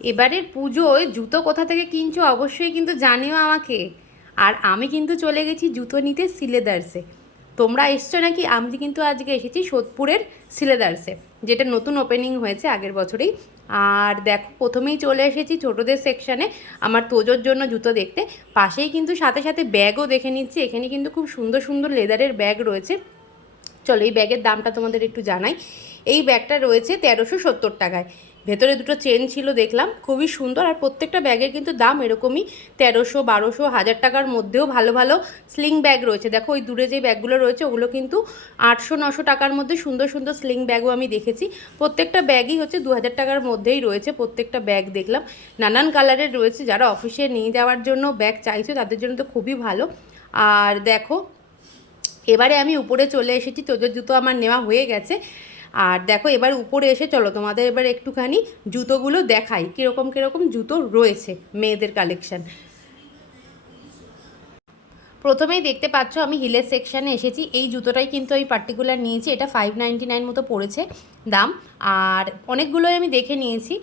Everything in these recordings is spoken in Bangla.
এবারের পুজোয় জুতো কোথা থেকে কিনছো অবশ্যই কিন্তু জানিও আমাকে। আর আমি কিন্তু চলে গেছি জুতো নিতে সিলেদার্সে। তোমরা এসছো নাকি? আমি কিন্তু আজকে এসেছি সোদপুরের সিলেদার্সে, যেটা নতুন ওপেনিং হয়েছে আগের বছরেই। আর দেখো, প্রথমেই চলে এসেছি ছোটোদের সেকশানে আমার তোজোর জন্য জুতো দেখতে। পাশেই কিন্তু সাথে সাথে ব্যাগও দেখে নিচ্ছি। এখানে কিন্তু খুব সুন্দর সুন্দর লেদারের ব্যাগ রয়েছে। চলো, এই ব্যাগের দামটা তোমাদের একটু জানাই। এই ব্যাগটা রয়েছে তেরোশো সত্তর টাকায়। ভেতরে দুটো চেন ছিল দেখলাম, খুবই সুন্দর আর প্রত্যেকটা ব্যাগের কিন্তু দাম এরকমই। তেরোশো, বারোশো, হাজার টাকার মধ্যেও ভালো ভালো স্লিং ব্যাগ রয়েছে। দেখো, ওই দূরে যে ব্যাগগুলো রয়েছে, ওগুলো কিন্তু আটশো, নশো টাকার মধ্যে সুন্দর সুন্দর স্লিং ব্যাগও আমি দেখেছি। প্রত্যেকটা ব্যাগই হচ্ছে দু হাজার টাকার মধ্যেই রয়েছে, প্রত্যেকটা ব্যাগ দেখলাম। নানান কালারের রয়েছে, যারা অফিসে নিয়ে যাওয়ার জন্য ব্যাগ চাইছে, তাদের জন্য তো খুবই ভালো। আর দেখো, এবারে আমি উপরে চলে এসেছি, তোজোর জুতো আমার নেওয়া হয়ে গেছে। আর দেখো এবার উপরে এসে চলো, তোমাদের এবার একটুখানি জুতোগুলো দেখাই, কীরকম কীরকম জুতো রয়েছে মেয়েদের কালেকশন প্রথমেই দেখতে পাচ্ছ আমি হিলের সেকশানে এসেছি। এই জুতোটাই কিন্তু আমি পার্টিকুলার নিয়েছি। এটা ফাইভ নাইনটি নাইন মতো পড়েছে দাম। আর অনেকগুলোই আমি দেখে নিয়েছি।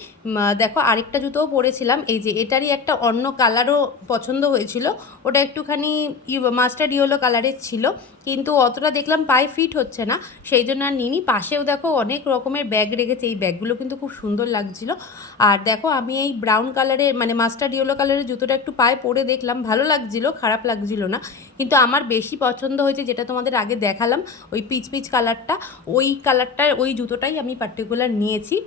দেখো, আরেকটা জুতোও পরেছিলাম। এই যে, এটারই একটা অন্য কালারও পছন্দ হয়েছিল। ওটা একটুখানি মাস্টার ইয়েলো কালারের ছিল। কিন্তু অতটা দেখলাম পায়ে ফিট হচ্ছে না। সেই জন্য আর নিনি পাশেও দেখো, অনেক রকমের ব্যাগ রেখেছে। এই ব্যাগগুলো কিন্তু খুব সুন্দর লাগছিল। আর দেখো, আমি এই ব্রাউন কালারের মানে মাস্টার ইয়েলো কালারের জুতোটা একটু পায়ে পরে দেখলাম। ভালো লাগছিল, খারাপ লাগছিল না। কিন্তু আমার বেশি পছন্দ হয়েছে যেটা তোমাদের আগে দেখালাম, ওই পিচ পিচ কালারটা। ওই কালারটা ওই জুতোটাই আমি পার্টিকুলার নিয়েছি।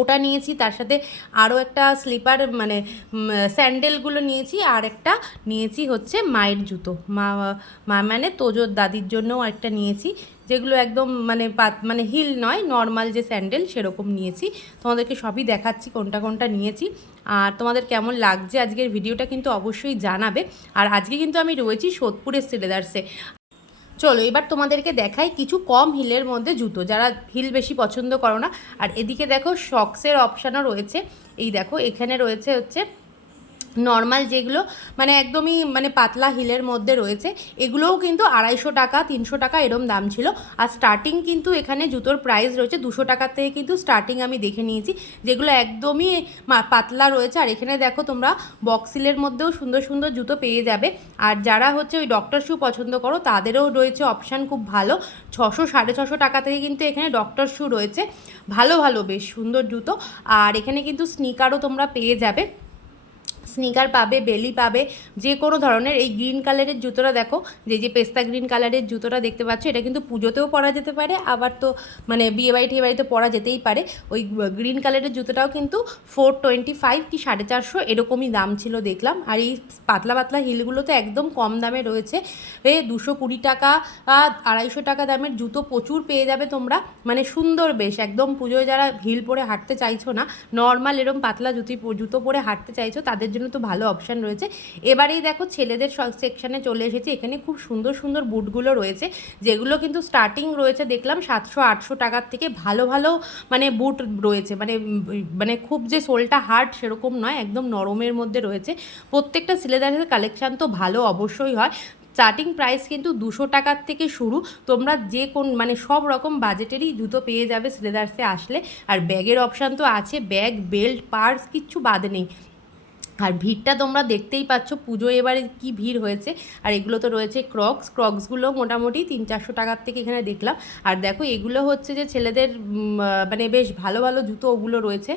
ওটা নিয়েছি, তার সাথে আরও একটা স্লিপার মানে স্যান্ডেলগুলো নিয়েছি, আর একটা নিয়েছি হচ্ছে মায়ের জুতো। মা মা মানে তোজোর দাদির জন্যও একটা নিয়েছি। যেগুলো একদম মানে পাত মানে হিল নয় নর্মাল যে স্যান্ডেল সেরকম নিয়েছি। তোমাদেরকে সবই দেখাচ্ছি, কোনটা কোনটা নিয়েছি। আর তোমাদের কেমন লাগছে আজকের ভিডিওটা কিন্তু অবশ্যই জানাবে। আর আজকে কিন্তু আমি রয়েছি সোদপুরের সিলেদার্সে। চলো, এবার তোমাদেরকে দেখাই কিছু কম হিলের মধ্যে জুতো, যারা হিল বেশি পছন্দ করো না। আর এদিকে দেখো শক্সের অপশানও রয়েছে। এই দেখো, এখানে রয়েছে হচ্ছে নর্মাল যেগুলো মানে একদমই মানে পাতলা হিলের মধ্যে রয়েছে, এগুলোও কিন্তু আড়াইশো টাকা, তিনশো টাকা এরম দাম ছিল। আর স্টার্টিং কিন্তু এখানে জুতোর প্রাইস রয়েছে দুশো টাকার থেকে কিন্তু স্টার্টিং আমি দেখে নিয়েছি, যেগুলো একদমই পাতলা রয়েছে। আর এখানে দেখো তোমরা বক্সিলের মধ্যেও সুন্দর সুন্দর জুতো পেয়ে যাবে। আর যারা হচ্ছে ওই ডক্টর শ্যু পছন্দ করো, তাদেরও রয়েছে অপশান খুব ভালো। ছশো, সাড়ে ছশো টাকা থেকে কিন্তু এখানে ডক্টর শ্যু রয়েছে। ভালো ভালো, বেশ সুন্দর জুতো। আর এখানে কিন্তু স্নিকারও তোমরা পেয়ে যাবে। স্নিকার পাবে, বেলি পাবে, যে কোনো ধরনের। এই গ্রিন কালারের জুতোটা দেখো, যে যে পেস্তা গ্রিন কালারের জুতোটা দেখতে পাচ্ছ, এটা কিন্তু পুজোতেও পরা যেতে পারে, আবার তো মানে বিয়ে বাড়ি বাড়িতে পরা যেতেই পারে। ওই গ্রিন কালারের জুতোটাও কিন্তু ফোর টোয়েন্টি ফাইভ কি সাড়ে চারশো এরকমই দাম ছিল দেখলাম। আর এই পাতলা পাতলা হিলগুলো তো একদম কম দামে রয়েছে। এ দুশো কুড়ি টাকা আড়াইশো টাকা দামের জুতো প্রচুর পেয়ে যাবে তোমরা। মানে সুন্দর বেশ, একদম পুজোয় যারা হিল পরে হাঁটতে চাইছো না নর্মাল এরম পাতলা জুতি, জুতো পরে হাঁটতে চাইছো, তাদের জন্য তো ভালো অপশান রয়েছে। এবারেই দেখো ছেলেদের সেকশানে চলে এসেছে। এখানে খুব সুন্দর সুন্দর বুটগুলো রয়েছে, যেগুলো কিন্তু স্টার্টিং রয়েছে দেখলাম সাতশো, আটশো টাকার থেকে ভালো ভালো মানে বুট রয়েছে। মানে মানে খুব যে সোলটা হার্ড সেরকম নয়, একদম নরমের মধ্যে রয়েছে। প্রত্যেকটা সিলেদারের কালেকশান তো ভালো অবশ্যই হয়। স্টার্টিং প্রাইস কিন্তু দুশো টাকার থেকে শুরু। তোমরা যে কোন মানে সব রকম বাজেটেরই জুতো পেয়ে যাবে সিলেদার্সে আসলে। আর ব্যাগের অপশান তো আছে। ব্যাগ বেল্ট পার্স কিচ্ছু বাদ নেই। আর ভিড়টা তোমরা দেখতেই পাচ্ছ, পুজো এবারে কি ভিড় হয়েছে। আর এগুলো তো রয়েছে ক্রক্স ক্রক্সগুলো মোটামুটি তিন চারশো টাকার থেকে এখানে দেখলাম। আর দেখো, এগুলো হচ্ছে যে ছেলেদের মানে বেশ ভালো ভালো জুতো ওগুলো রয়েছে।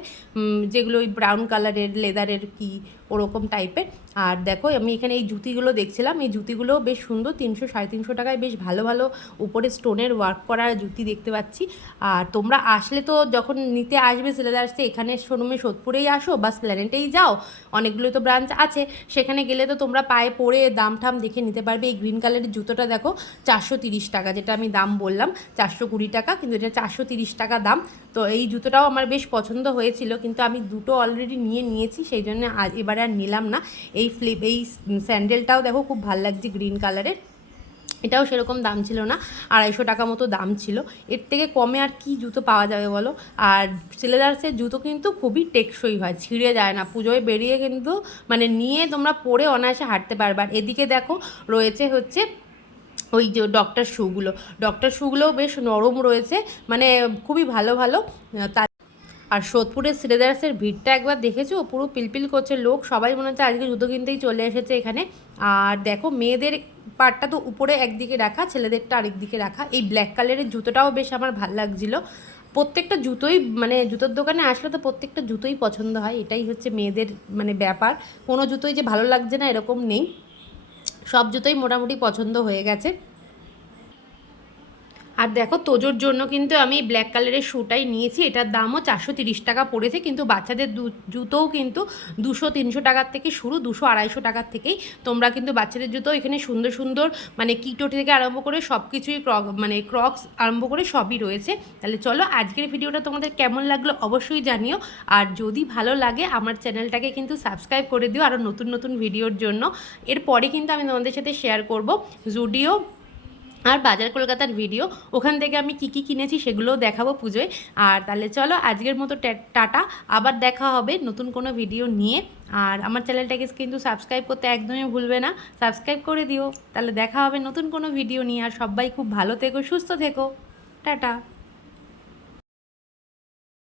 যেগুলো ওই ব্রাউন কালারের লেদারের কি ওরকম টাইপের। আর দেখো, আমি এখানে এই জুতিগুলো দেখছিলাম। এই জুতিগুলো বেশ সুন্দর, তিনশো, সাড়ে তিনশো টাকায় বেশ ভালো ভালো উপরে স্টোনের ওয়ার্ক করা জুতি দেখতে পাচ্ছি। আর তোমরা আসলে তো যখন নিতে আসবে সিলেদার্সে এখানে শোরুমে সোদপুরেই আসো বা স্প্ল্যানেটেই যাও অনেকগুলো তো ব্রাঞ্চ আছে। সেখানে গেলে তো তোমরা পায়ে পরে দাম ঠাম দেখে নিতে পারবে। এই গ্রিন কালারের জুতোটা দেখো, চারশো তিরিশ টাকা যেটা আমি দাম বললাম, চারশো কুড়ি টাকা, কিন্তু এটা চারশো তিরিশ টাকা দাম। তো এই জুতোটাও আমার বেশ পছন্দ হয়েছিল, কিন্তু আমি দুটো অলরেডি নিয়ে নিয়েছি, সেই জন্য এবারে আর নিলাম না। এই ফ্লিপ এই স্যান্ডেলটাও দেখো খুব ভালো লাগছে গ্রিন কালারের এটাও সেরকম দাম ছিল না, আড়াইশো টাকা মতো দাম ছিল। এর থেকে কমে আর কি জুতো পাওয়া যাবে বলো? আর সিলেদার্সের জুতো কিন্তু খুবই টেকসই হয়, ছিঁড়ে যায় না। পুজোয় বেরিয়ে কিন্তু মানে নিয়ে তোমরা পরে অনায়াসে হাঁটতে পারবে। আর এদিকে দেখো রয়েছে হচ্ছে ওই যে ডক্টর শ্যুগুলো ডক্টর শ্যুগুলোও বেশ নরম রয়েছে মানে খুবই ভালো ভালো। তার আর সোদপুরের শ্রীদাসের ভিড়টা একবার দেখেছ? পুরো পিলপিল করছে লোক, সবাই মনে হচ্ছে আজকে জুতো কিনতেই চলে এসেছে এখানে। আর দেখো, মেয়েদের পার্টটা তো উপরে একদিকে রাখা, ছেলেদেরটা আরেক দিকে রাখা। এই ব্ল্যাক কালারের জুতোটাও বেশ আমার ভালো লাগছিল। প্রত্যেকটা জুতোই মানে জুতোর দোকানে আসলে তো প্রত্যেকটা জুতোই পছন্দ হয়, এটাই হচ্ছে মেয়েদের মানে ব্যাপার। কোনো জুতোই যে ভালো লাগছে না, এরকম নেই। সব জুতোই মোটামুটি পছন্দ হয়ে গেছে। আর দেখো, তোজোর জন্য কিন্তু আমি ব্ল্যাক কালারের শ্যুটাই নিয়েছি। এটার দামও চারশো তিরিশ টাকা পড়েছে, কিন্তু বাচ্চাদের জুতোও কিন্তু দুশো, তিনশো টাকার থেকে শুরু, দুশো, আড়াইশো টাকার থেকেই। তোমরা কিন্তু বাচ্চাদের জুতো এখানে সুন্দর সুন্দর মানে কিটো থেকে আরম্ভ করে সব কিছুই মানে ক্রক্স আরম্ভ করে সবই রয়েছে। তাহলে চলো, আজকের ভিডিওটা তোমাদের কেমন লাগল অবশ্যই জানিও। আর যদি ভালো লাগে, আমার চ্যানেলটাকে কিন্তু সাবস্ক্রাইব করে দিও আরও নতুন নতুন ভিডিওর জন্য। এরপরে কিন্তু আমি তোমাদের সাথে শেয়ার করব। জুডিও আর বাজার কলকাতার ভিডিও ওখান থেকে আমি কী কী কিনেছি সেগুলোও দেখাবো পুজোয়। আর তাহলে চলো আজকের মতো টাটা, আবার দেখা হবে নতুন কোনো ভিডিও নিয়ে। আর আমার চ্যানেলটাকে কিন্তু সাবস্ক্রাইব করতে একদমই ভুলবে না। সাবস্ক্রাইব করে দিও। তাহলে দেখা হবে নতুন কোনো ভিডিও নিয়ে। আর সবাই খুব ভালো থেকো, সুস্থ থেকো। টাটা।